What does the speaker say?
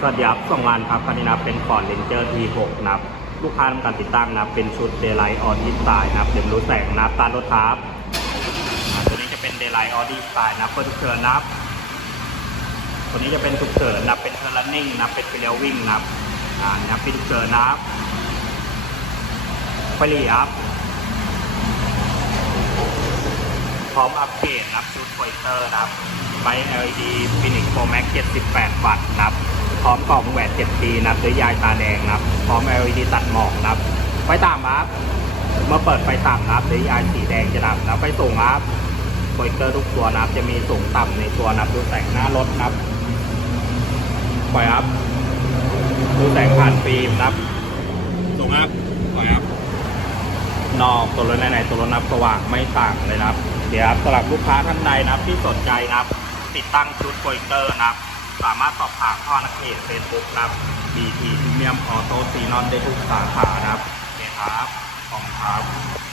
สวัสดีครับส่งงานครับคันนี้นะเป็นฟอร์ดเรนเจอร์ทีหกนะครับ ลูกค้าทำการติดตั้งนับเป็นชุดเดย์ไลท์ออดี้สไตล์นะครับเดี๋ยวรู้แสงนะครับการรถทับตัวนี้จะเป็นเดย์ไลท์ออดี้สไตล์นับเพื่อฉุกเชิญนับตัวนี้จะเป็นฉุกเฉินนะครับเป็นเทอร์ลันนิ่งนับเป็นเฟลวิ่งนับอ่านะครับเป็นฉุกเฉินนะครับไฟลีอัพพร้อมอัปเกรดนับชุดโปรเตอร์นะครับไฟ LED Phoenix Pro Max 78 วัตต์นะครับ พร้อมกล่องแหวน 7G นะครับด้วยยายตาแดงนะครับพร้อม LED ตัดหมอกนะครับไฟต่ำครับเมื่อเปิดไฟต่ำนะครับด้วยยายสีแดงจะดับนะครับไฟสูงครับโปรเจคเตอร์ทุกตัวนะครับจะมีสูงต่ำในตัวนะครับดูแสงหน้ารถนะครับปล่อยครับดูแสงผ่านฟิล์มนะครับสูงครับปล่อยครับนอกตัวรถไหนๆตัวรถนับสว่างไม่ต่างเลยนะครับ เดี๋ยวครับสำหรับลูกค้าท่านใดนะครับที่สนใจนะครับ ติดตั้งชุดโปรเจคเตอร์นะครับ สามารถสอบถามข้อนักเพจเฟซบุ๊กครับ BT Premium Auto Xenon ได้ทุกสาขาครับโอเคครับ ขอบคุณครับ